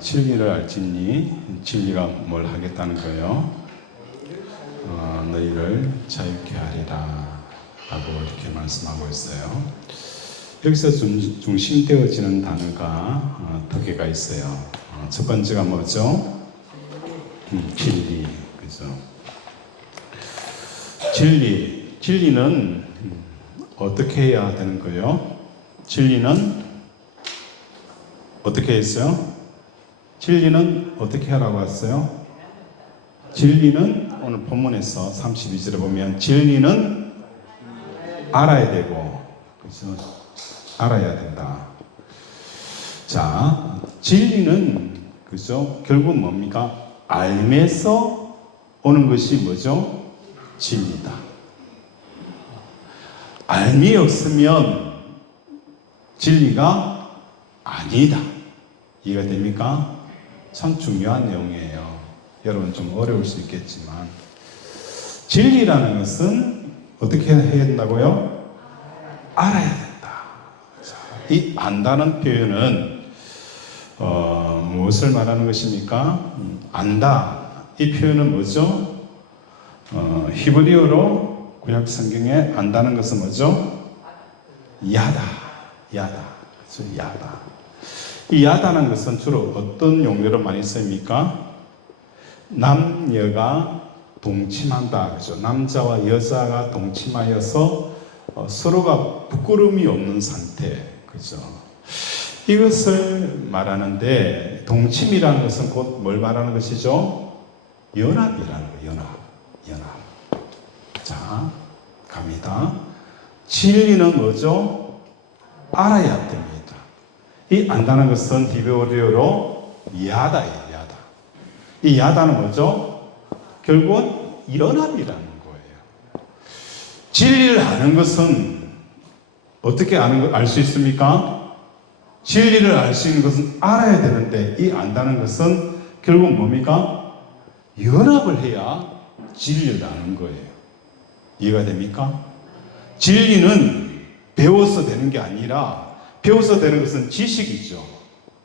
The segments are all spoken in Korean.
진리를 알지니 진리가 뭘 하겠다는 거예요? 너희를 자유케 하리라 라고 이렇게 말씀하고 있어요. 여기서 중심되어지는 단어가 두 개가 있어요. 첫 번째가 뭐죠? 진리. 그죠? 진리는 어떻게 해야 되는 거예요? 진리는 어떻게 했어요? 진리는 어떻게 하라고 했어요? 진리는 오늘 본문에서 32절에 보면 진리는 알아야 되고, 그래서 알아야 된다. 자, 진리는 그죠? 결국 뭡니까? 알면서 오는 것이 뭐죠? 진리다. 알미 없으면 진리가 아니다. 이해가 됩니까? 참 중요한 내용이에요. 여러분 좀 어려울 수 있겠지만 진리라는 것은 어떻게 해야 된다고요? 알아야 된다. 자, 이 안다는 표현은 무엇을 말하는 것입니까? 안다. 이 표현은 뭐죠? 히브리어로 구약 성경에 안다는 것은 뭐죠? 야다. 그래서 야다. 이 야다는 것은 주로 어떤 용례로 많이 씁니까? 남녀가 동침한다. 그죠? 남자와 여자가 동침하여서 서로가 부끄러움이 없는 상태. 그죠? 이것을 말하는데, 동침이라는 것은 곧 뭘 말하는 것이죠? 연합이라는 거예요. 연합. 자, 갑니다. 진리는 뭐죠? 알아야 됩니다. 이 안다는 것은 히브리어로 야다예요. 야다. 이 야다는 뭐죠? 결국은 연합이라는 거예요. 진리를 아는 것은 어떻게 알 수 있습니까? 진리를 알 수 있는 것은 알아야 되는데, 이 안다는 것은 결국 뭡니까? 연합을 해야 진리를 아는 거예요. 이해가 됩니까? 진리는 배워서 되는 게 아니라, 배워서 되는 것은 지식이죠.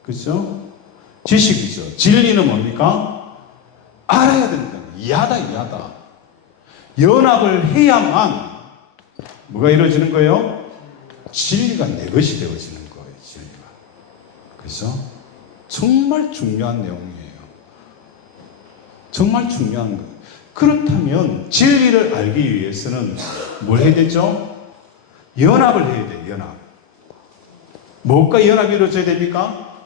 그렇죠? 지식이죠. 진리는 뭡니까? 알아야 된다. 야다. 연합을 해야만 뭐가 이루어지는 거예요? 진리가 내 것이 되어지는 거예요. 진리가. 그래서 정말 중요한 내용이에요. 정말 중요한 거예요. 그렇다면 진리를 알기 위해서는 뭘 해야 되죠? 연합을 해야 돼요. 연합. 무엇과 연합이 이루어져야 됩니까?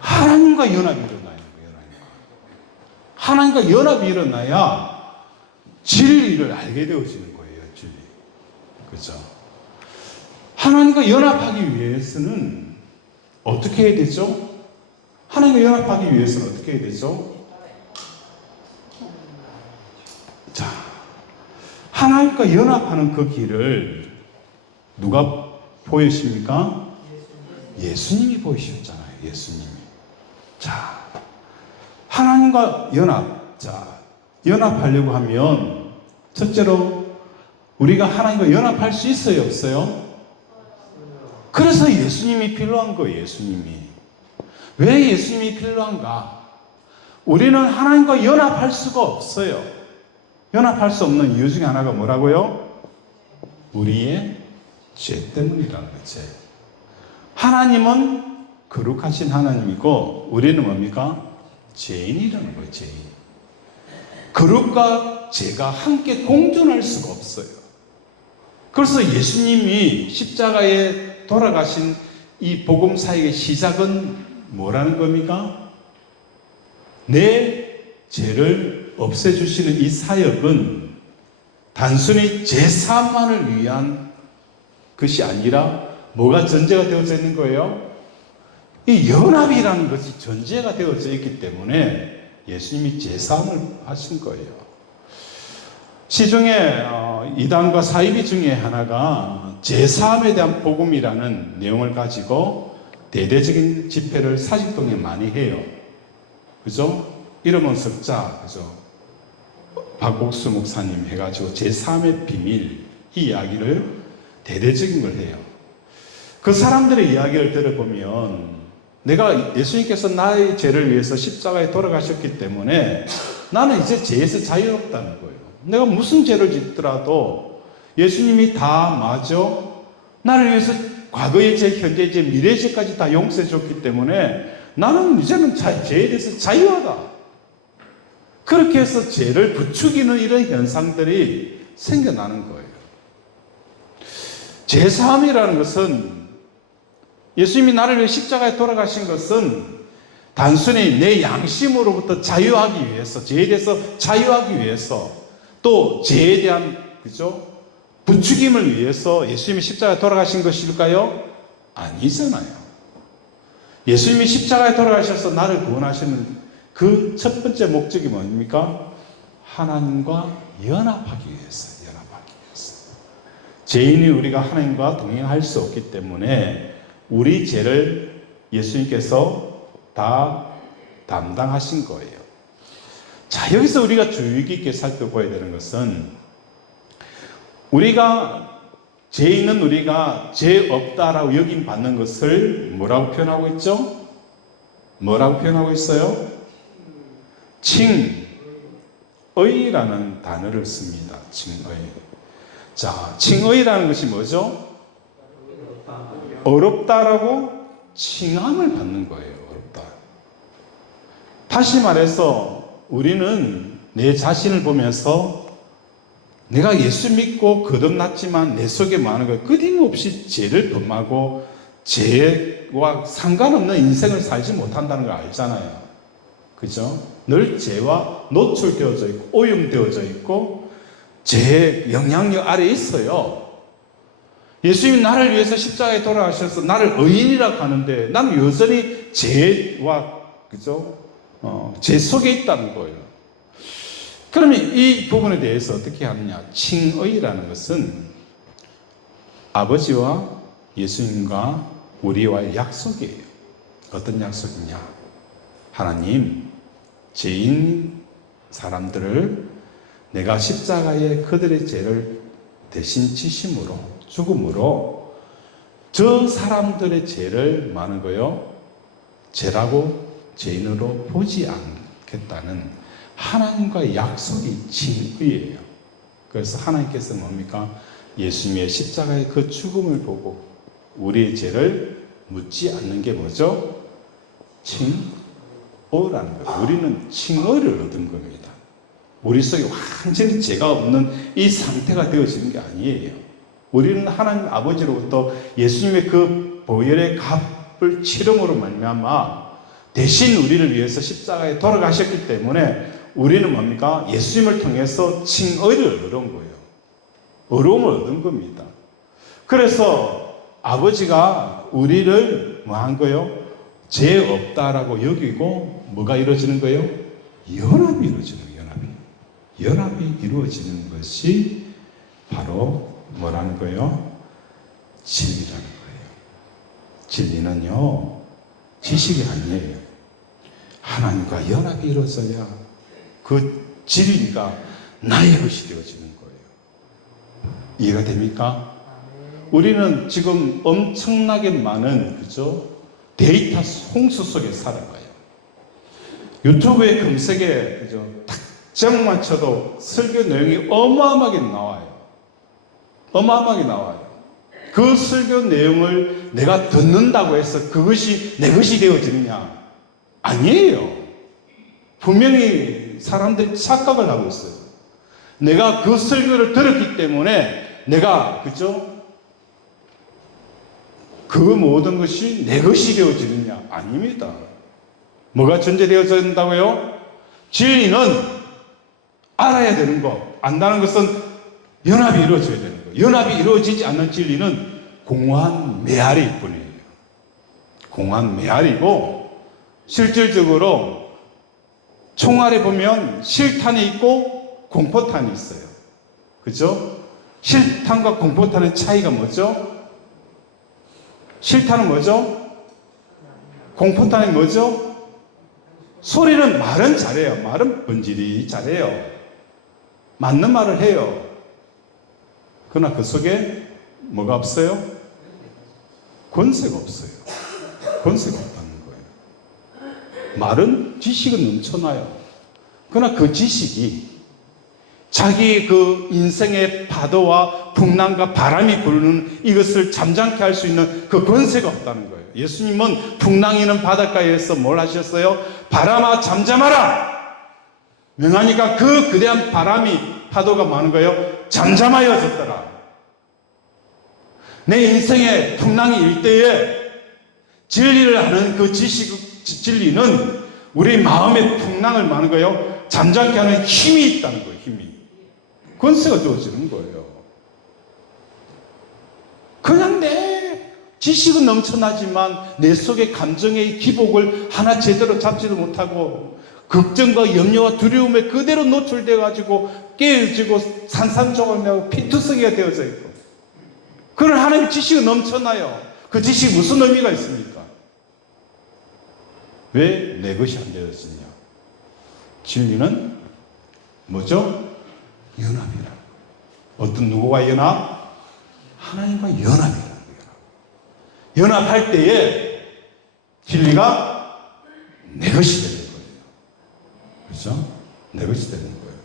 하나님과 연합이 일어나야 돼요. 하나님과 연합이 일어나야 진리를 알게 되어지는 거예요. 진리. 그렇죠? 하나님과 연합하기 위해서는 어떻게 해야 되죠? 하나님과 연합하기 위해서는 어떻게 해야 되죠? 자, 하나님과 연합하는 그 길을 누가 보이십니까? 예수님이 보이셨잖아요. 예수님이. 자, 하나님과 연합. 자, 연합하려고 하면 첫째로 우리가 하나님과 연합할 수 있어요, 없어요? 그래서 예수님이 필요한 거예요. 예수님이. 왜 예수님이 필요한가? 우리는 하나님과 연합할 수가 없어요. 연합할 수 없는 이유 중에 하나가 뭐라고요? 우리의 죄 때문이라는 거죠. 하나님은 거룩하신 하나님이고 우리는 뭡니까? 죄인이라는 거예요. 죄인. 거룩과 죄가 함께 공존할 수가 없어요. 그래서 예수님이 십자가에 돌아가신 이 복음 사역의 시작은 뭐라는 겁니까? 내 죄를 없애주시는 이 사역은 단순히 죄사함만을 위한 것이 아니라 뭐가 전제가 되어져 있는 거예요? 이 연합이라는 것이 전제가 되어져 있기 때문에 예수님이 죄사함을 하신 거예요. 시중에 이단과 사이비 중에 하나가 죄사함에 대한 복음이라는 내용을 가지고 대대적인 집회를 사직동에 많이 해요. 그죠? 이름은 석자, 그죠? 박복수 목사님 해가지고 제3의 비밀, 이 이야기를 대대적인 걸 해요. 그 사람들의 이야기를 들어보면 내가 예수님께서 나의 죄를 위해서 십자가에 돌아가셨기 때문에 나는 이제 죄에서 자유롭다는 거예요. 내가 무슨 죄를 짓더라도 예수님이 다 마저 나를 위해서 과거의 죄, 현재의 죄, 미래의 죄까지 다 용서해 줬기 때문에 나는 이제는 죄에 대해서 자유하다. 그렇게 해서 죄를 부추기는 이런 현상들이 생겨나는 거예요. 죄사함이라는 것은 예수님이 나를 위해 십자가에 돌아가신 것은 단순히 내 양심으로부터 자유하기 위해서, 죄에 대해서 자유하기 위해서, 또 죄에 대한 부추김을 위해서 예수님이 십자가에 돌아가신 것일까요? 아니잖아요. 예수님이 십자가에 돌아가셔서 나를 구원하시는 그 첫 번째 목적이 뭡니까? 하나님과 연합하기 위해서, 연합하기 위해서. 죄인이 우리가 하나님과 동행할 수 없기 때문에 우리 죄를 예수님께서 다 담당하신 거예요. 자, 여기서 우리가 주의 깊게 살펴봐야 되는 것은 우리가 죄 있는 우리가 죄 없다라고 여김 받는 것을 뭐라고 표현하고 있죠? 뭐라고 표현하고 있어요? 칭의라는 단어를 씁니다. 칭의. 자, 칭의라는 것이 뭐죠? 어렵다라고 칭함을 받는 거예요. 어렵다. 다시 말해서 우리는 내 자신을 보면서 내가 예수 믿고 거듭났지만 내 속에 많은 걸 끊임없이 죄를 범하고 죄와 상관없는 인생을 살지 못한다는 걸 알잖아요. 그죠? 늘 죄와 노출되어져 있고 오염되어져 있고 죄의 영향력 아래에 있어요. 예수님이 나를 위해서 십자가에 돌아가셔서 나를 의인이라고 하는데 나는 여전히 죄와 죄 속에 있다는 거예요. 그러면 이 부분에 대해서 어떻게 하느냐? 칭의라는 것은 아버지와 예수님과 우리와의 약속이에요. 어떤 약속이냐? 하나님, 죄인 사람들을 내가 십자가에 그들의 죄를 대신 지심으로, 죽음으로 저 사람들의 죄를 많은 거요, 죄라고 죄인으로 보지 않겠다는 하나님과의 약속이 칭의예요. 그래서 하나님께서 뭡니까? 예수님의 십자가의 그 죽음을 보고 우리의 죄를 묻지 않는 게 뭐죠? 칭의라는 거예요. 우리는 칭의를 얻은 겁니다. 우리 속에 완전히 죄가 없는 이 상태가 되어지는 게 아니에요. 우리는 하나님 아버지로부터 예수님의 그 보혈의 값을 치름으로 말미암아 대신 우리를 위해서 십자가에 돌아가셨기 때문에 우리는 뭡니까? 예수님을 통해서 칭의를 얻은 거예요. 의로움을 얻은 겁니다. 그래서 아버지가 우리를 뭐 한 거예요? 죄 없다라고 여기고 뭐가 이루어지는 거예요? 연합이 이루어지는 거예요. 연합이 이루어지는 것이 바로 뭐라는 거예요? 진리라는 거예요. 진리는요, 지식이 아니에요. 하나님과 연합이 이루어져야 그 진리가 나의 것이 되어지는 거예요. 이해가 됩니까? 우리는 지금 엄청나게 많은 데이터 홍수 속에 살아가요. 유튜브의 검색에 딱정만 쳐도 설교 내용이 어마어마하게 나와요. 어마어마하게 나와요. 그 설교 내용을 내가 듣는다고 해서 그것이 내 것이 되어지느냐? 아니에요. 분명히 사람들이 착각을 하고 있어요. 내가 그 설교를 들었기 때문에 내가 그 모든 것이 내 것이 되어지느냐? 아닙니다. 뭐가 전제되어진다고요? 진리는 알아야 되는 것, 안다는 것은 연합이 이루어져야 되는 것. 연합이 이루어지지 않는 진리는 공허한 메아리일 뿐이에요. 공허한 메아리고, 실질적으로 총알에 보면 실탄이 있고 공포탄이 있어요. 그죠? 실탄과 공포탄의 차이가 뭐죠? 실탄은 뭐죠? 공포탄이 뭐죠? 소리는 말은 잘해요. 말은 번지리 잘해요. 맞는 말을 해요. 그러나 그 속에 뭐가 없어요? 권세가 없어요. 권세가 없다는 거예요. 말은 지식은 넘쳐나요. 그러나 그 지식이 자기 그 인생의 파도와 풍랑과 바람이 부르는 이것을 잠잠케 할 수 있는 그 권세가 없다는 거예요. 예수님은 풍랑이는 바닷가에서 뭘 하셨어요? 바람아 잠잠하라! 명하니까 그 거대한 바람이 파도가 많은 거예요. 잠잠하여졌더라. 내 인생의 풍랑이 일 때에 진리를 아는 그 진리는 우리 마음의 풍랑을 많은 거예요. 잠잠케 하는 힘이 있다는 거예요. 힘이. 권세가 주어지는 거예요. 그냥 내 지식은 넘쳐나지만 내 속의 감정의 기복을 하나 제대로 잡지도 못하고 걱정과 염려와 두려움에 그대로 노출되어 가지고 깨어지고 산산조각나고 피투성이가 되어져 있고, 그런 하나님의 지식은 넘쳐나요. 그 지식이 무슨 의미가 있습니까? 왜 내 것이 안 되었느냐? 진리는 뭐죠? 연합이라. 어떤 누구와 연합? 하나님과 연합이라는 거예요. 연합할 때에 진리가 내 것이 되는 거예요. 그렇죠? 내 것이 되는 거예요.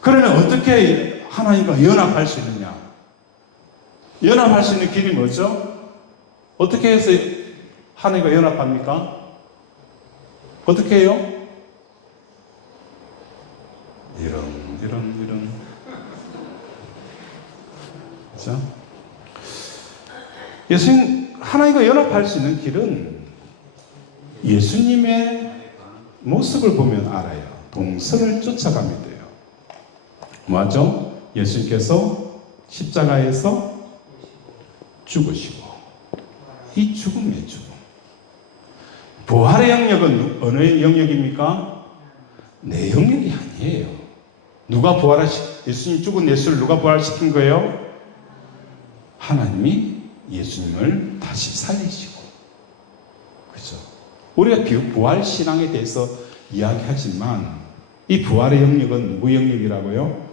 그러면 어떻게 하나님과 연합할 수 있느냐? 연합할 수 있는 길이 뭐죠? 어떻게 해서 하나님과 연합합니까? 어떻게 해요? 이런. 그렇죠? 하나님과 연합할 수 있는 길은 예수님의 모습을 보면 알아요. 동서를 쫓아가면 돼요. 맞죠? 예수님께서 십자가에서 죽으시고, 이 죽음의 죽음. 부활의 영역은 어느 영역입니까? 내 영역이 아니에요. 누가 예수님 죽은 예수를 누가 부활시킨 거예요? 하나님이 예수님을 다시 살리시고. 그죠? 우리가 부활 신앙에 대해서 이야기하지만 이 부활의 영역은 누구 영역이라고요?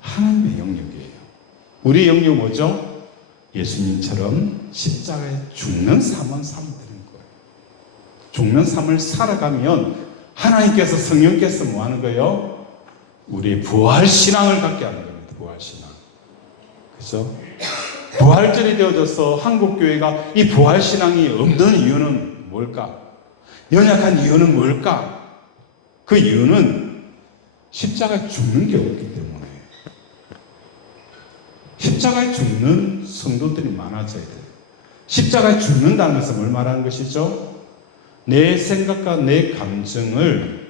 하나님의 영역이에요. 우리 영역은 뭐죠? 예수님처럼 십자가에 죽는 삶은 살면 되는 거예요. 죽는 삶을 살아가면 하나님께서, 성령께서 뭐 하는 거예요? 우리의 부활 신앙을 갖게 하는 겁니다. 부활 신앙. 그죠? 부활절이 되어져서 한국교회가 이 부활 신앙이 없는 이유는 뭘까? 연약한 이유는 뭘까? 그 이유는 십자가에 죽는 게 없기 때문에. 십자가에 죽는 성도들이 많아져야 돼요. 십자가에 죽는다는 것은 뭘 말하는 것이죠? 내 생각과 내 감정을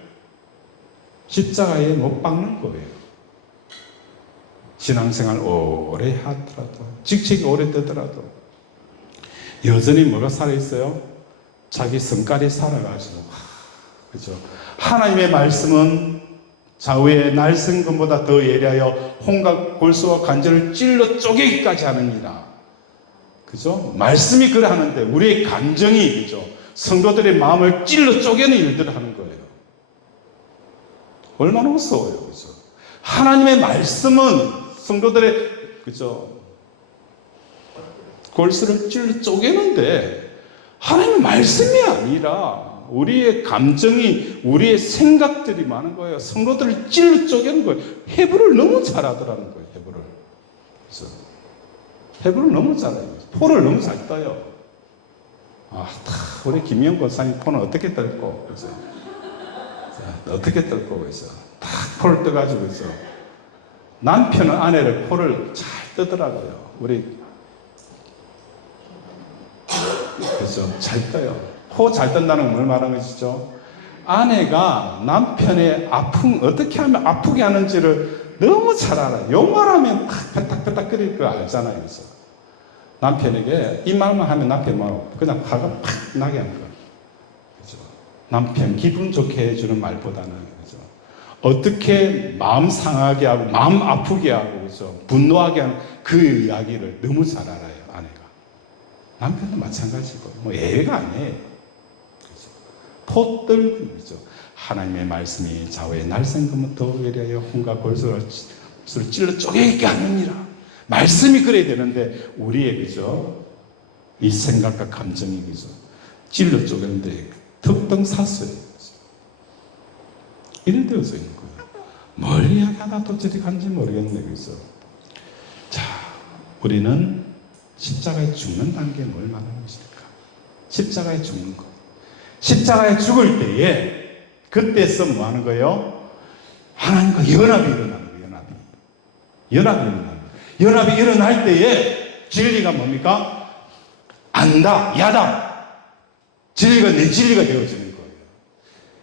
십자가에 못 박는 거예요. 신앙생활 오래 하더라도, 직책이 오래 되더라도 여전히 뭐가 살아있어요? 자기 성깔이 살아가지고. 그죠? 하나님의 말씀은 좌우의 날성금보다 더 예리하여 혼과 골수와 관절을 찔러 쪼개기까지 하느니라. 그죠? 말씀이 그래 하는데 우리의 감정이, 그죠? 성도들의 마음을 찔러 쪼개는 일들을 하는 거예요. 얼마나 무서워요. 그죠? 하나님의 말씀은 성도들의, 그죠? 골수를 찔러 쪼개는데 하나님의 말씀이 아니라 우리의 감정이, 우리의 생각들이 많은 거예요. 성도들을 찔러 쪼개는 거예요. 해부를 너무 잘하더라는 거예요. 해부를. 그래서 해부를 너무 잘해요. 포를 너무 잘 떠요. 우리 김영 권사님 포는 어떻게 떨고, 그래서 어떻게 떨고, 그래서 딱 포를 떠가지고 있어. 남편은 아내를 포를 잘 뜨더라고요. 우리 그래서 잘 떠요. 포 잘 뜬다는 건 뭘 말하는 것이죠? 아내가 남편의 어떻게 하면 아프게 하는지를 너무 잘 알아요. 욕만 하면 탁 ペタペタ 끓일 거 알잖아요. 그래서 남편에게 이 말만 하면 남편 그냥 화가 팍 나게 하는 거예요. 그죠? 남편 기분 좋게 해주는 말보다는, 그죠? 어떻게 마음 상하게 하고 마음 아프게 하고, 그죠? 분노하게 하는 그 이야기를 너무 잘 알아요. 아내가. 남편도 마찬가지고 뭐 예외가 아니에요. 포들이죠. 하나님의 말씀이 좌우의 날생금부터 예리하여 혼과 골수를 찔러 쪼개게 하느니라. 말씀이 그래야 되는데 우리의, 그죠? 이 생각과 감정이, 그죠? 찔러 쪼개는데 특등사서예요. 이래 되어져 있는 거예요. 뭘 이야기하다 도저히 간지 모르겠네. 그래서 자, 우리는 십자가에 죽는다는 게 뭘 말하는 것일까? 십자가에 죽는 거. 십자가에 죽을 때에 그때서 뭐 하는 거예요? 하나님과 연합이 일어나는 거예요. 연합이 일어날 때에 진리가 뭡니까? 안다, 야다. 진리가 내 진리가 되어지는 거예요.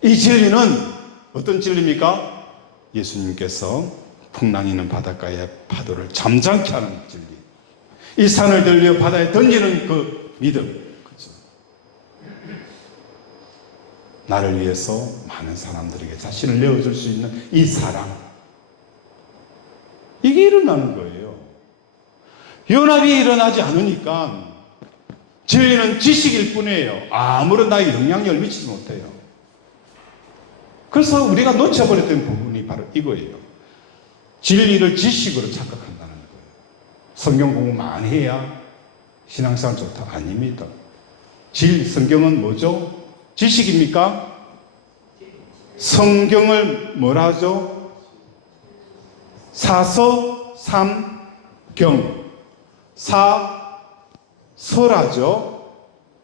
이 진리는 어떤 진리입니까? 예수님께서 풍랑이 있는 바닷가에 파도를 잠잠케 하는 진리. 이 산을 들려 바다에 던지는 그 믿음. 그렇죠? 나를 위해서 많은 사람들에게 자신을 내어줄 수 있는 이 사랑. 이게 일어나는 거예요. 연합이 일어나지 않으니까 진리는 지식일 뿐이에요. 아무런 나의 영향력을 미치지 못해요. 그래서 우리가 놓쳐버렸던 부분이 바로 이거예요. 진리를 지식으로 착각한다는 거예요. 성경 공부 많이 해야 신앙생활 좋다. 아닙니다. 성경은 뭐죠? 지식입니까? 성경을 뭐라 하죠? 사서, 삼, 경. 서라죠.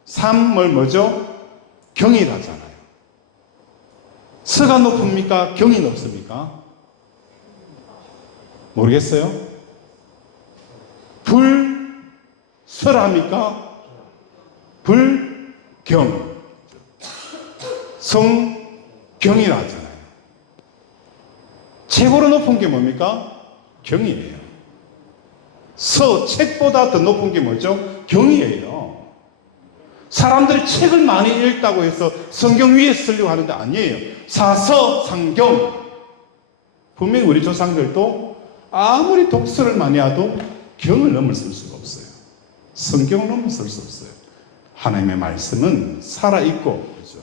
삼을 뭐죠? 경이라잖아요. 서가 높습니까? 경이 높습니까? 모르겠어요? 설합니까? 불경. 성경이라 하잖아요. 최고로 높은 게 뭡니까? 경이에요. 책보다 더 높은 게 뭐죠? 경이에요. 사람들이 책을 많이 읽다고 해서 성경 위에 쓰려고 하는데 아니에요. 사서, 상경. 분명히 우리 조상들도 아무리 독서를 많이 해도 경을 넘어설 수가 없어요. 성경을 넘어설 수 없어요. 하나님의 말씀은 살아있고, 그죠?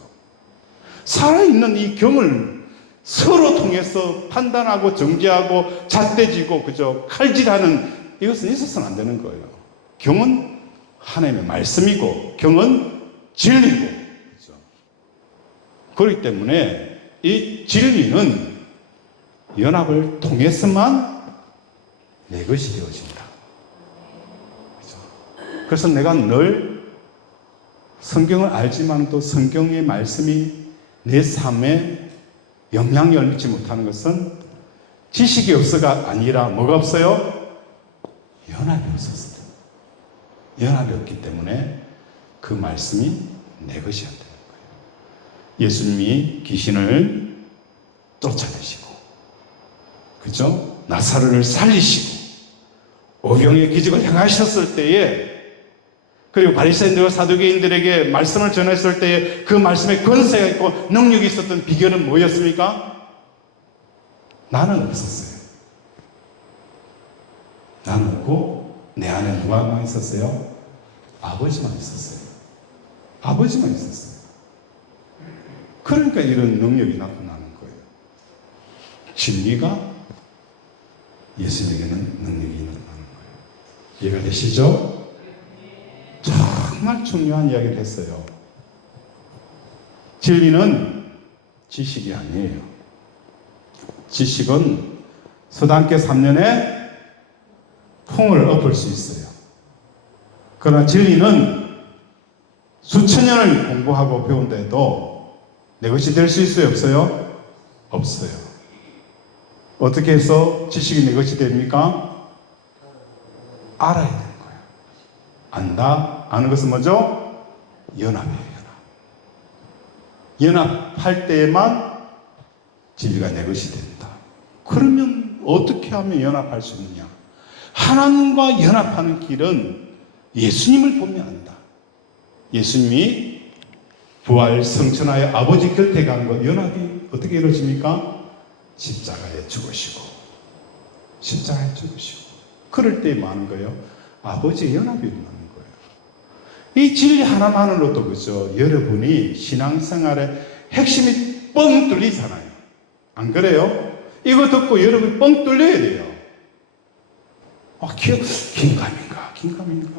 살아있는 이 경을 서로 통해서 판단하고 정죄하고 잣대지고, 그죠? 칼질하는 이것은 있어서는 안 되는 거예요. 경은 하나님의 말씀이고, 경은 진리고, 그죠? 그렇기 때문에 이 진리는 연합을 통해서만 내 것이 되어진다. 그죠? 그래서 내가 늘 성경을 알지만 또 성경의 말씀이 내 삶에 영향력을 미치지 못하는 것은 지식이 없어가 아니라 뭐가 없어요? 연합이 없었어요. 연합이 없기 때문에 그 말씀이 내 것이 안 되는 거예요. 예수님이 귀신을 쫓아내시고, 그죠? 나사로를 살리시고, 오병의 기적을 행하셨을 때에, 그리고 바리새인들과 사두개인들에게 말씀을 전했을 때에 그 말씀에 권세가 있고 능력이 있었던 비결은 뭐였습니까? 나는 없었어요. 나는 없고 내 안에 누가 있었어요? 아버지만 있었어요. 아버지만 있었어요. 그러니까 이런 능력이 나타나는 거예요. 진리가 예수님에게는 능력이 나타나는 거예요. 이해가 되시죠? 정말 중요한 이야기를 했어요. 진리는 지식이 아니에요. 지식은 서당계 3년에 풍을 엎을 수 있어요. 그러나 진리는 수천 년을 공부하고 배운데도 내 것이 될 수 있어요? 없어요? 없어요. 어떻게 해서 지식이 내 것이 됩니까? 알아야 되는 거예요. 안다? 아는 것은 뭐죠? 연합이에요. 연합할 때에만 진리가 내 것이 된다. 그러면 어떻게 하면 연합할 수 있느냐? 하나님과 연합하는 길은 예수님을 보면 안다. 예수님이 부활 성천하여 아버지 곁에 간 것, 연합이 어떻게 이루어집니까? 십자가에 죽으시고, 십자가에 죽으시고. 그럴 때 뭐 하는 거예요? 아버지의 연합이 일어나는 거예요. 이 진리 하나만으로도, 그죠? 여러분이 신앙생활의 핵심이 뻥 뚫리잖아요. 안 그래요? 이거 듣고 여러분이 뻥 뚫려야 돼요. 긴가민가?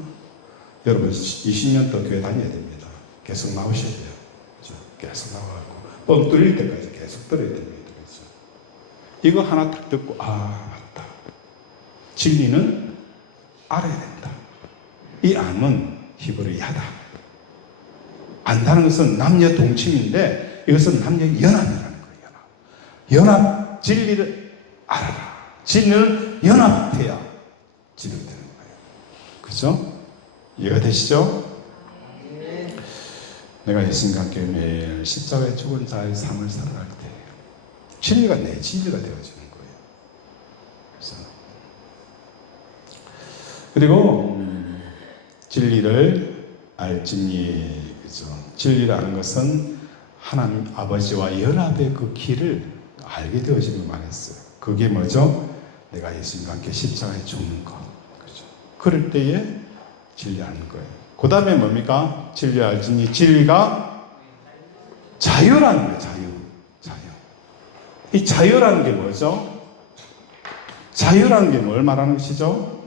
여러분 20년 더 교회 다녀야 됩니다. 계속 나오셔야 돼요. 그렇죠? 계속 나와가고 뻥 뚫릴 때까지 계속 들어야 됩니다. 그렇죠? 이거 하나 딱 듣고 맞다. 진리는 알아야 된다. 이 암은 히브리 야다. 안다는 것은 남녀 동침인데 이것은 남녀 연합이라는 거예요. 연합. 진리를 알아라. 진리는 연합해야 진리가 되는 거예요. 그죠? 이해가 되시죠? 내가 예수님과 함께 매일 십자가에 죽은 자의 삶을 살아갈 때 진리가 내 진리가 되어지는 거예요. 그리고 진리를 알지니, 그죠? 진리를 아는 것은 하나님 아버지와 연합의 그 길을 알게 되어지는 걸 말했어요. 그게 뭐죠? 내가 예수님과 함께 십자가에 죽는 것. 그죠? 그럴 때에 진리 아는 거예요. 그 다음에 뭡니까? 진리 알지니, 진리가 자유라는 거예요. 자유. 이 자유라는 게 뭐죠? 자유라는 게 뭘 말하는 것이죠?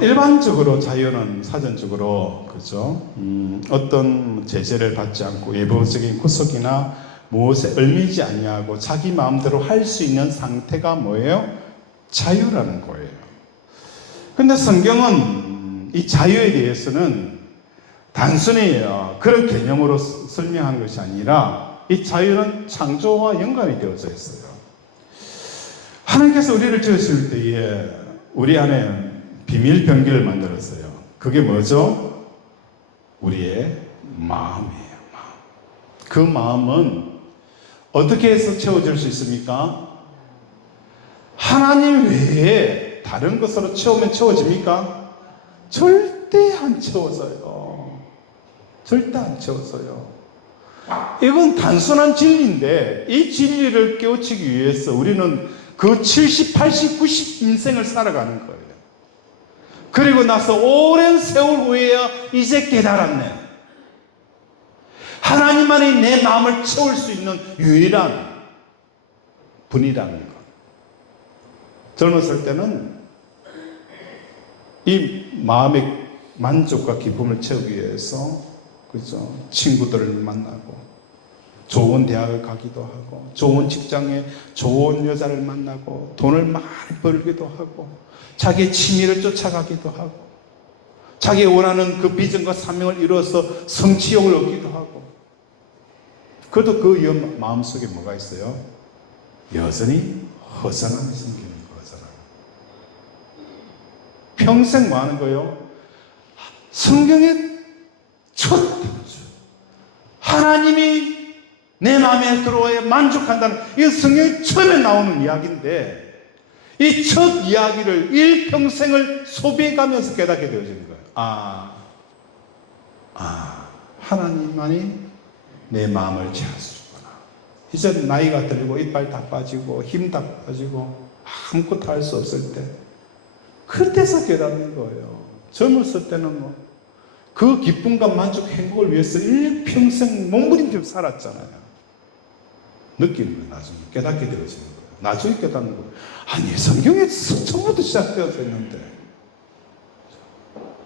일반적으로 자유는 사전적으로, 그죠? 어떤 제재를 받지 않고 외부적인 구속이나 무엇에 얽매이지 아니하고 자기 마음대로 할 수 있는 상태가 뭐예요? 자유라는 거예요. 근데 성경은 이 자유에 대해서는 단순히 그런 개념으로 설명하는 것이 아니라 이 자유는 창조와 연관이 되어져 있어요. 하나님께서 우리를 지으실 때에 우리 안에 비밀 병기를 만들었어요. 그게 뭐죠? 우리의 마음이에요. 마음. 그 마음은 어떻게 해서 채워질 수 있습니까? 하나님 외에 다른 것으로 채우면 채워집니까? 절대 안 채워져요. 절대 안 채워져요. 이건 단순한 진리인데 이 진리를 깨우치기 위해서 우리는 그 70, 80, 90 인생을 살아가는 거예요. 그리고 나서 오랜 세월 후에야 이제 깨달았네. 하나님만이 내 마음을 채울 수 있는 유일한 분이라는 것. 젊었을 때는 이 마음의 만족과 기쁨을 채우기 위해서, 그죠? 친구들을 만나고 좋은 대학을 가기도 하고 좋은 직장에 좋은 여자를 만나고 돈을 많이 벌기도 하고 자기의 취미를 쫓아가기도 하고 자기가 원하는 그 비전과 사명을 이루어서 성취욕을 얻기도 하고, 그래도 그 마음속에 뭐가 있어요? 여전히 허전함이 생기는 거잖아요. 평생 뭐 하는 거예요? 성경의 첫 하나님이 내 마음에 들어와야 만족한다는, 이건 성경의 처음에 나오는 이야기인데 이 첫 이야기를 일평생을 소비해가면서 깨닫게 되어지는 거예요. 하나님만이 내 마음을 채울 수 있구나. 이제 나이가 들고 이빨 다 빠지고 힘 다 빠지고 아무것도 할 수 없을 때, 그때서 깨닫는 거예요. 젊었을 때는 그 기쁨과 만족, 행복을 위해서 일평생 몸부림치며 살았잖아요. 느끼는 거예요. 나중에 깨닫게 되어지는 거예요. 나중에 깨닫는 거예요. 아니, 성경에서 처음부터 시작되어져 있는데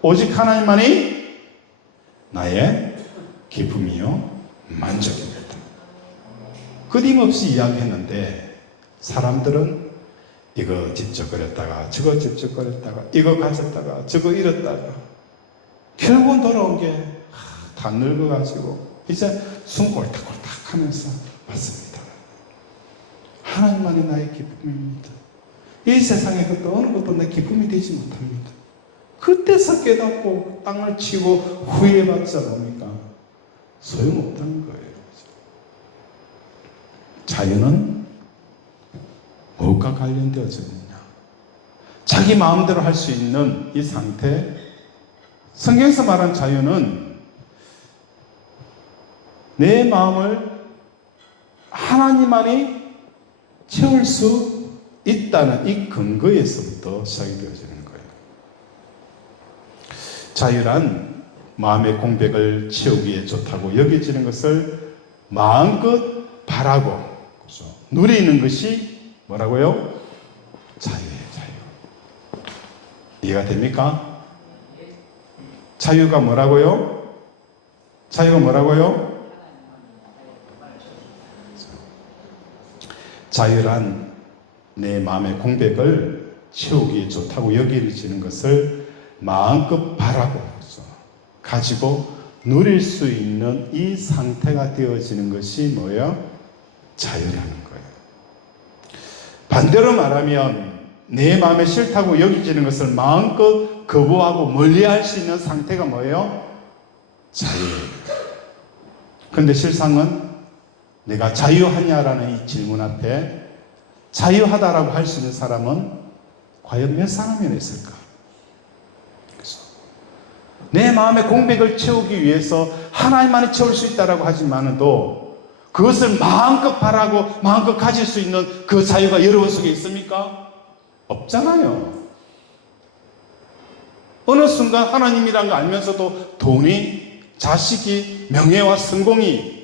오직 하나님만이 나의 기쁨이요 만족입니다. 끊임없이 이야기했는데 사람들은 이거 집적거렸다가 저거 집적거렸다가 이거 가졌다가 저거 잃었다가 결국은 돌아온 게 다 늙어가지고 이제 숨 꼴딱꼴딱 하면서 왔습니다. 하나님만이 나의 기쁨입니다. 이 세상의 것도 어느 것도 내 기쁨이 되지 못합니다. 그때서 깨닫고 땅을 치고 후회받자 뭡니까? 소용없다는 거예요. 자유는 무엇과 관련되어져 있느냐? 자기 마음대로 할 수 있는 이 상태, 성경에서 말한 자유는 내 마음을 하나님만이 채울 수 있다는 이 근거에서부터 시작이 되어지는 거예요. 자유란 마음의 공백을 채우기에 좋다고 여겨지는 것을 마음껏 바라고, 그렇죠? 누리는 것이 뭐라고요? 자유예요, 자유. 이해가 됩니까? 자유가 뭐라고요? 자유가 뭐라고요? 자유란 내 마음의 공백을 채우기 좋다고 여겨지는 것을 마음껏 바라고 가지고 누릴 수 있는 이 상태가 되어지는 것이 뭐예요? 자유라는 거예요. 반대로 말하면 내 마음에 싫다고 여겨지는 것을 마음껏 거부하고 멀리할 수 있는 상태가 뭐예요? 자유예요. 그런데 실상은 내가 자유하냐라는 이 질문 앞에 자유하다라고 할 수 있는 사람은 과연 몇 사람이나 있을까? 내 마음의 공백을 채우기 위해서 하나님만이 채울 수 있다라고 하지만도 그것을 마음껏 바라고 마음껏 가질 수 있는 그 자유가 여러분 속에 있습니까? 없잖아요. 어느 순간 하나님이란 거 알면서도 돈이, 자식이, 명예와 성공이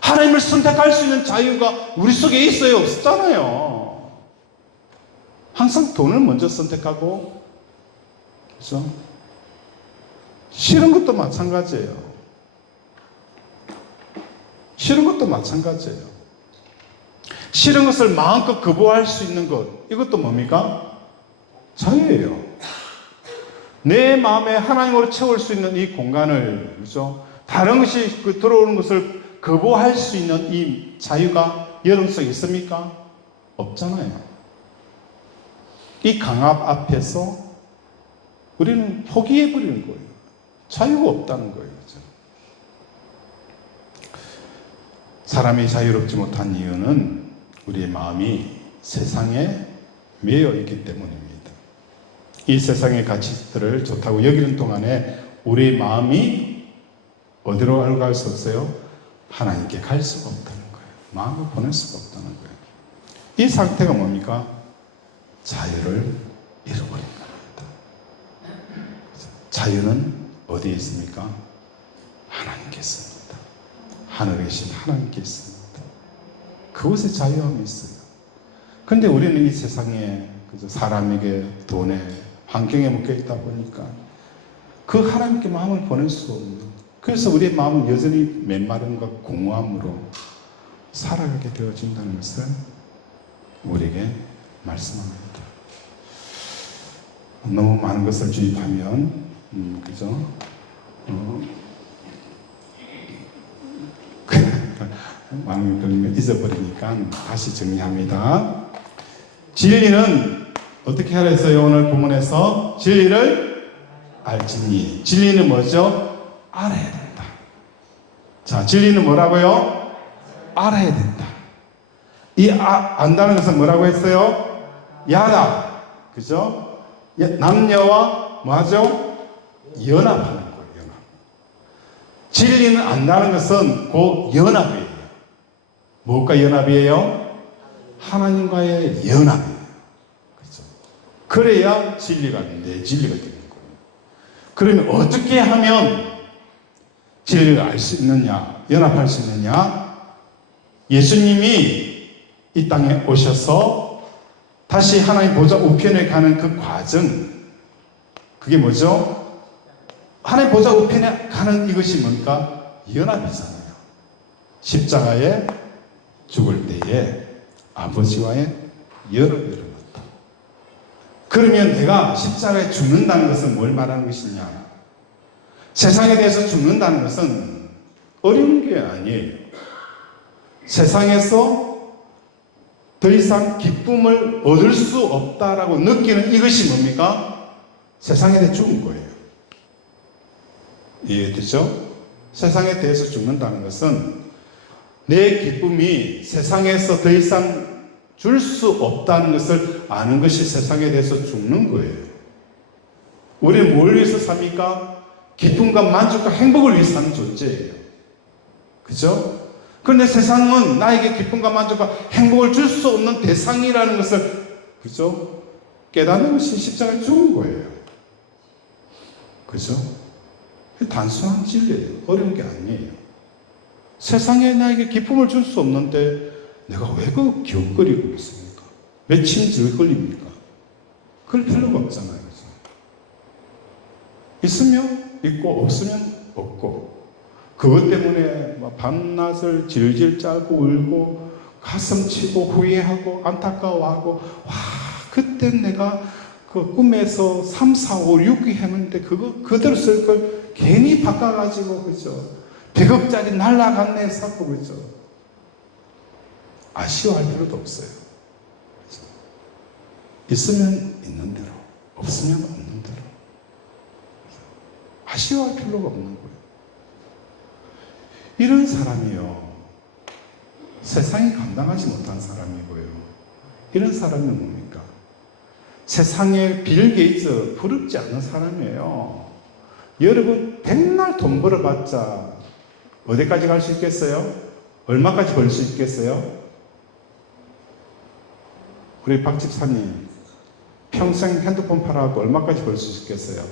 하나님을 선택할 수 있는 자유가 우리 속에 있어요? 없잖아요. 항상 돈을 먼저 선택하고, 그렇죠? 싫은 것도 마찬가지예요. 싫은 것도 마찬가지예요. 싫은 것을 마음껏 거부할 수 있는 것, 이것도 뭡니까? 자유예요. 내 마음에 하나님으로 채울 수 있는 이 공간을, 그렇죠? 다른 것이 들어오는 것을 거부할 수 있는 이 자유가 여러분 속에 있습니까? 없잖아요. 이 강압 앞에서 우리는 포기해버리는 거예요. 자유가 없다는 거예요. 그렇죠? 사람이 자유롭지 못한 이유는 우리의 마음이 세상에 매여 있기 때문입니다. 이 세상의 가치들을 좋다고 여기는 동안에 우리 마음이 어디로 갈 수 없어요? 하나님께 갈 수가 없다는 거예요. 마음을 보낼 수가 없다는 거예요. 이 상태가 뭡니까? 자유를 잃어버린 겁니다. 자유는 어디에 있습니까? 하나님께 있습니다. 하늘에 계신 하나님께 있습니다. 그곳에 자유함이 있어요. 그런데 우리는 이 세상에 사람에게, 돈에, 환경에 묶여 있다 보니까 그 하나님께 마음을 보낼 수 없는, 그래서 우리의 마음은 여전히 메마름과 공허함으로 살아가게 되어진다는 것을 우리에게 말씀합니다. 너무 많은 것을 주입하면, 그죠? 마음이 걸리면 잊어버리니까 다시 정리합니다. 진리는 어떻게 하라 했어요? 오늘 본문에서 진리를 알지니. 진리는 뭐죠? 알아야 된다. 자, 진리는 뭐라고요? 알아야 된다. 이 안다는 것은 뭐라고 했어요? 야다. 그죠? 남녀와 뭐하죠? 연합하는 거예요. 연합. 진리는 안다는 것은 곧 연합이에요. 무엇과 연합이에요? 하나님과의 연합이에요. 그렇죠? 그래야 진리가 내 진리가 되는 거예요. 그러면 어떻게 하면 진리를 알 수 있느냐, 연합할 수 있느냐? 예수님이 이 땅에 오셔서 다시 하나님 보좌 우편에 가는 그 과정, 그게 뭐죠? 하나님 보좌 우편에 가는 이것이 뭡니까? 연합이잖아요. 십자가에 죽을 때에 아버지와의 연합을 이루었다. 그러면 내가 십자가에 죽는다는 것은 뭘 말하는 것이냐? 세상에 대해서 죽는다는 것은 어려운 게 아니에요. 세상에서 더 이상 기쁨을 얻을 수 없다라고 느끼는 이것이 뭡니까? 세상에 대해 죽은 거예요. 이해되죠? 세상에 대해서 죽는다는 것은 내 기쁨이 세상에서 더 이상 줄 수 없다는 것을 아는 것이 세상에 대해서 죽는 거예요. 우리는 뭘 위해서 삽니까? 기쁨과 만족과 행복을 위해서 사는 존재예요. 그죠? 그런데 세상은 나에게 기쁨과 만족과 행복을 줄 수 없는 대상이라는 것을, 그죠? 깨닫는 것이 십자가에 죽은 거예요. 그죠? 단순한 진리예요. 어려운 게 아니에요. 세상에 나에게 기쁨을 줄 수 없는데 내가 왜 그 기웃거리고 있습니까? 왜 침질 걸립니까? 그럴 필요가 없잖아요. 그죠? 있으면 있고 없으면 없고, 그것 때문에 밤낮을 질질 짜고 울고 가슴 치고 후회하고 안타까워하고, 와, 그때 내가 그 꿈에서 3, 4, 5, 6위 했는데 그거 그대로 쓸 걸 괜히 바꿔가지고, 그죠? 100억짜리 날라갔네 사고, 그죠? 아쉬워할 필요도 없어요. 그죠? 있으면 있는 대로, 없으면 없는 대로. 아쉬워할 필요가 없는 거예요. 이런 사람이요, 세상이 감당하지 못한 사람이고요. 이런 사람이 뭡니까? 세상에 빌 게이츠 부럽지 않은 사람이에요. 여러분, 백날 돈 벌어봤자 어디까지 갈 수 있겠어요? 얼마까지 벌 수 있겠어요? 우리 박 집사님, 평생 핸드폰 팔아갖고 얼마까지 벌 수 있겠어요?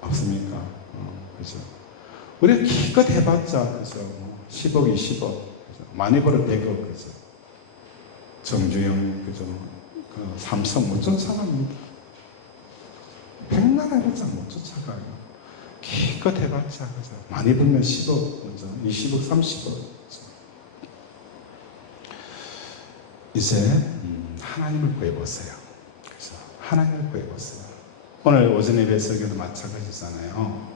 없습니까? 그죠? 우리가 기껏 해봤자, 그죠? 10억, 20억, 그죠? 많이 벌어 100억, 그죠? 정주영, 그죠? 그 삼성 못 쫓아갑니다. 백날 해봤자 못 쫓아가요. 기껏 해봤자, 그죠? 많이 벌면 10억, 그죠? 20억, 30억, 그죠? 이제 하나님을 구해보세요. 그죠? 하나님을 구해보세요. 오늘 오전 예배 설교도 마찬가지잖아요.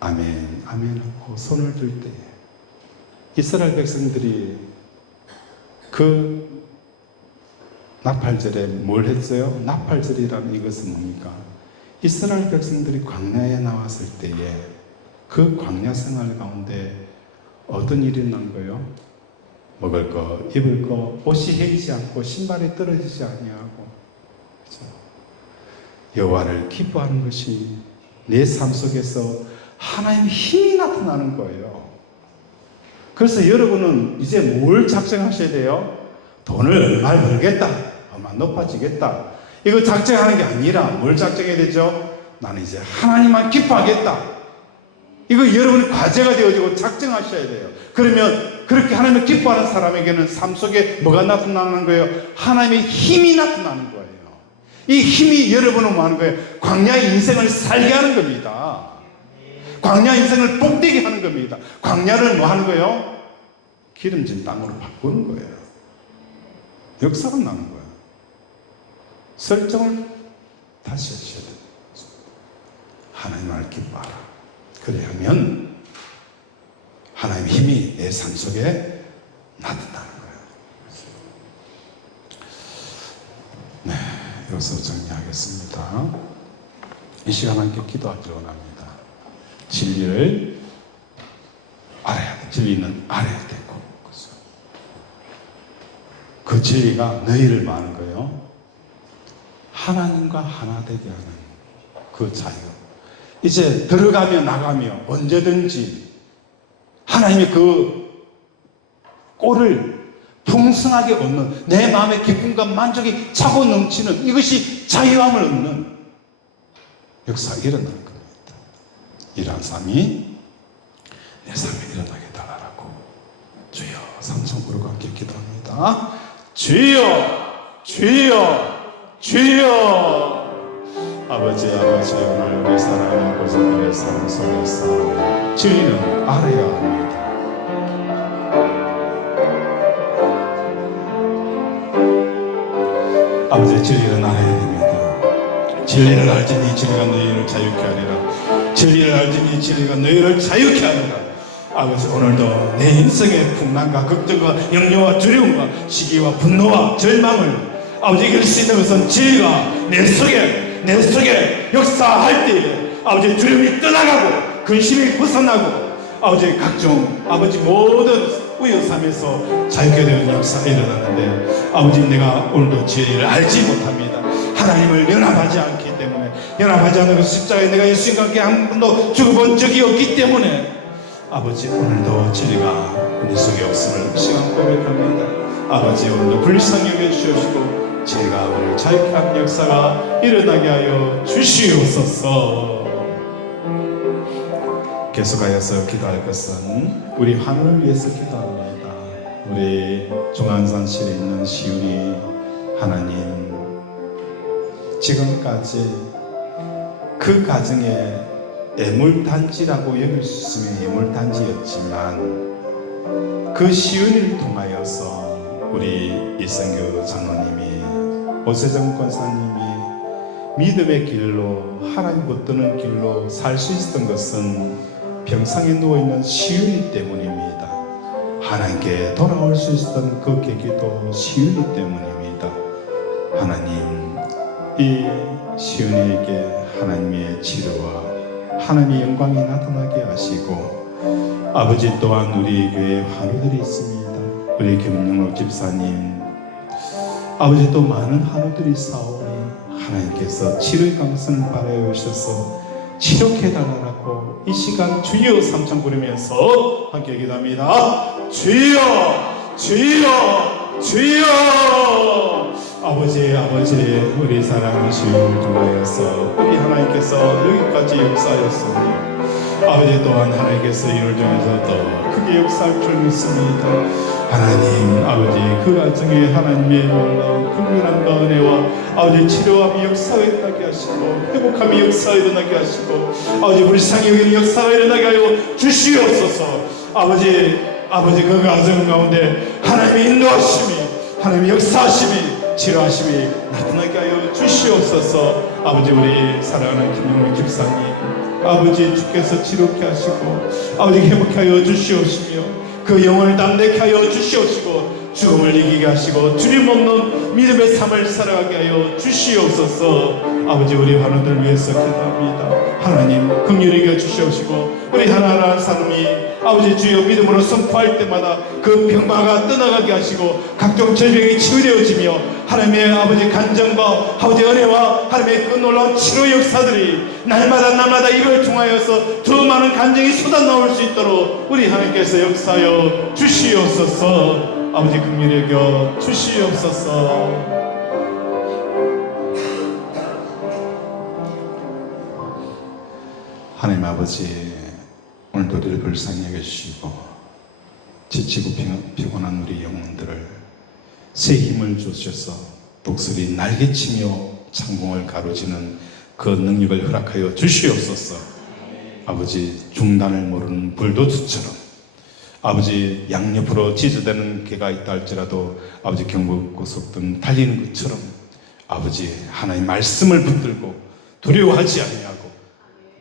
아멘, 아멘 하고 손을 들 때에 이스라엘 백성들이 그 나팔절에 뭘 했어요? 나팔절이라는 이것은 뭡니까? 이스라엘 백성들이 광야에 나왔을 때에 그 광야 생활 가운데 어떤 일이 난 거예요? 먹을 거, 입을 거, 옷이 헤이지 않고 신발이 떨어지지 아니하고, 그렇죠? 여호와를 기뻐하는 것이 내 삶 속에서 하나님의 힘이 나타나는 거예요. 그래서 여러분은 이제 뭘 작정하셔야 돼요? 돈을 얼마 벌겠다, 얼마 높아지겠다, 이거 작정하는 게 아니라 뭘 작정해야 되죠? 나는 이제 하나님만 기뻐하겠다. 이거 여러분의 과제가 되어지고 작정하셔야 돼요. 그러면 그렇게 하나님을 기뻐하는 사람에게는 삶 속에 뭐가 나타나는 거예요? 하나님의 힘이 나타나는 거예요. 이 힘이 여러분은 뭐 하는 거예요? 광야의 인생을 살게 하는 겁니다. 광야 인생을 복되게 하는 겁니다. 광야를 뭐 하는 거예요? 기름진 땅으로 바꾸는 거예요. 역사가 나는 거예요. 설정을 다시 하셔야 돼요. 하나님을 기뻐하라. 그래야면 하나님의 힘이 내 삶 속에 나타나는 거예요. 네, 여기서 정리하겠습니다. 이 시간 함께 기도하기로 원합니다. 진리를 알아야 돼. 진리는 알아야 되고, 그 진리가 너희를 마는 거예요. 하나님과 하나 되게 하는 그 자유. 이제 들어가며 나가며 언제든지 하나님의 그 꼴을 풍성하게 얻는, 내 마음의 기쁨과 만족이 차고 넘치는 이것이 자유함을 얻는 역사가 일어나는 겁니다. 이러한 삶이 내 삶에 일어나게 달라고 주여 삼성부르고 함께 기도합니다. 주여, 주여, 주여. 아버지, 아버지, 오늘 우리 사랑하는 고생들의 삶 속에서 진리는 알아야 합니다. 아버지, 진리를 알아야 됩니다. 진리를 알지니 진리가 너희를 자유케 하리라. 진리를 알지니 진리가 너희를 자유케 하리라. 아버지, 오늘도 내 인생의 풍랑과 걱정과 염려와 두려움과 시기와 분노와 절망을 아버지 이길 수 있는 것은 진리가 내 속에 역사할 때에 아버지 두려움이 떠나가고 근심이 벗어나고 아버지 각종 아버지 모든 우연삼에서 자유케 되는 역사가 일어나는데, 아버지 내가 오늘도 진리를 알지 못합니다. 하나님을 연합하지 않기 때문에, 연합하지 않는 것 십자가에 내가 예수님과 함께 한 번도 죽어본 적이 없기 때문에 아버지 오늘도 진리가 우리 속에 없음을 시간 고백합니다. 아버지 오늘도 불쌍히 여겨주시옵시고 제가 오늘 자유케 하는 역사가 일어나게 하여 주시옵소서. 계속하여서 기도할 것은 우리 하늘을 위해서 기도합니다. 우리 중앙산실에 있는 시윤이 하나님 지금까지 그 가정에 애물단지라고 여길 수 있으면 애물단지였지만 그 시은을 통하여서 우리 이성규 장로님이 오세정 권사님이 믿음의 길로 하나님 붙드는 길로 살 수 있었던 것은 병상에 누워있는 시은이 때문입니다. 하나님께 돌아올 수 있었던 그 계기도 시은이 때문입니다. 하나님, 이 시은이에게 하나님의 치료와 하나님의 영광이 나타나게 하시고, 아버지 또한 우리 교회에 환우들이 있습니다. 우리 김영록 집사님, 아버지 또 많은 환우들이 싸우니 하나님께서 치료의 강선을 바라여 주셔서 치료해 달라고 이 시간 주여 삼창 부르면서 함께 기도합니다. 주여, 주여, 주여. 아버지, 아버지, 우리 사랑하는 주님을 통하여서 우리 하나님께서 여기까지 역사하였으니 아버지 또한 하나님께서 이를 통해서 더 크게 역사할 줄 믿습니다. 하나님, 아버지 그 가정에 하나님의 놀라운 극률함과 은혜와 아버지 치료함이 역사가 일어나게 하시고 회복함이 역사가 일어나게 하시고 아버지 불쌍히 여기는 역사가 일어나게 하여 주시옵소서. 아버지 그 가정 가운데 하나님의 인도하심이, 하나님의 역사하심이, 치료하심이 나타나게 하여 주시옵소서. 아버지 우리 사랑하는 김영록 집사님, 아버지 주께서 치료케 하시고 아버지 회복케 하여 주시옵시며 그 영혼을 담대케 하여 주시옵시고 죽음을 이기게 하시고 주님 없는 믿음의 삶을 살아가게 하여 주시옵소서. 아버지 우리 환우들 위해서 기도합니다. 하나님 긍휼히 여겨 주시옵시고 우리 하나하나 사람이 아버지 주여 믿음으로 선포할 때마다 그 병마가 떠나가게 하시고 각종 질병이 치유되어지며 하나님의 아버지 간정과 아버지 은혜와 하나님의 그 놀라운 치료 역사들이 날마다 이걸 통하여서 더 많은 간증이 쏟아나올 수 있도록 우리 하나님께서 역사하여 주시옵소서. 아버지 긍휼히 여겨 주시옵소서. 하나님 아버지, 오늘도 우리를 불쌍히 여겨주시고 지치고 피곤한 우리 영혼들을 새 힘을 주셔서 독수리 날개치며 창공을 가로지는 그 능력을 허락하여 주시옵소서. 아버지 중단을 모르는 불도저처럼 아버지 양옆으로 지저대는 개가 있다 할지라도 아버지 경부고속등 달리는 것처럼 아버지 하나님 말씀을 붙들고 두려워하지 아니하고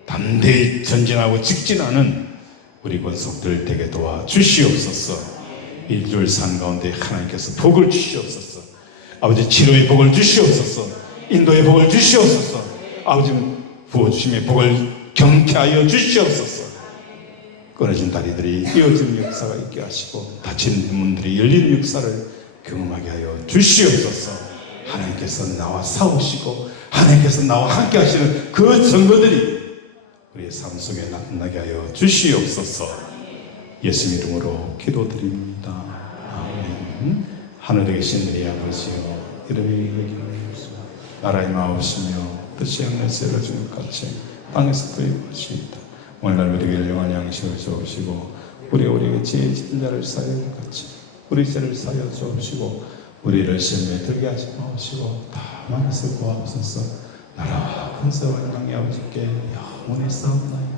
담대히 전진하고 직진하는 우리 권속들 되게 도와 주시옵소서. 일주일산 가운데 하나님께서 복을 주시옵소서. 아버지 치료의 복을 주시옵소서. 인도의 복을 주시옵소서. 아버지 부어주심의 복을 경쾌하여 주시옵소서. 끊어진 다리들이 이어지는 역사가 있게 하시고 다친 문들이 열리는 역사를 경험하게 하여 주시옵소서. 하나님께서 나와 싸우시고 하나님께서 나와 함께 하시는 그 증거들이 우리의 삶 속에 나타나게 하여 주시옵소서. 예수 이름으로 기도드립니다. 아멘. 하늘에 계신 우리 아버지여, 이름이 여기옵소서. 나라의 마옵시며 뜻이 하늘에서 이루어진 것 같이 땅에서도 이루어지이다. 오늘날 우리에게 영원한 양식을 주옵시고 우리에게 지혜 지은 자를 사여 것 같이 우리 죄를 사여 주옵시고 우리를 시험에 들게 하지 마옵시고 다만 것을 구하옵소서. 나라 근세와 영광이 아버지께 영원히 싸움나이다.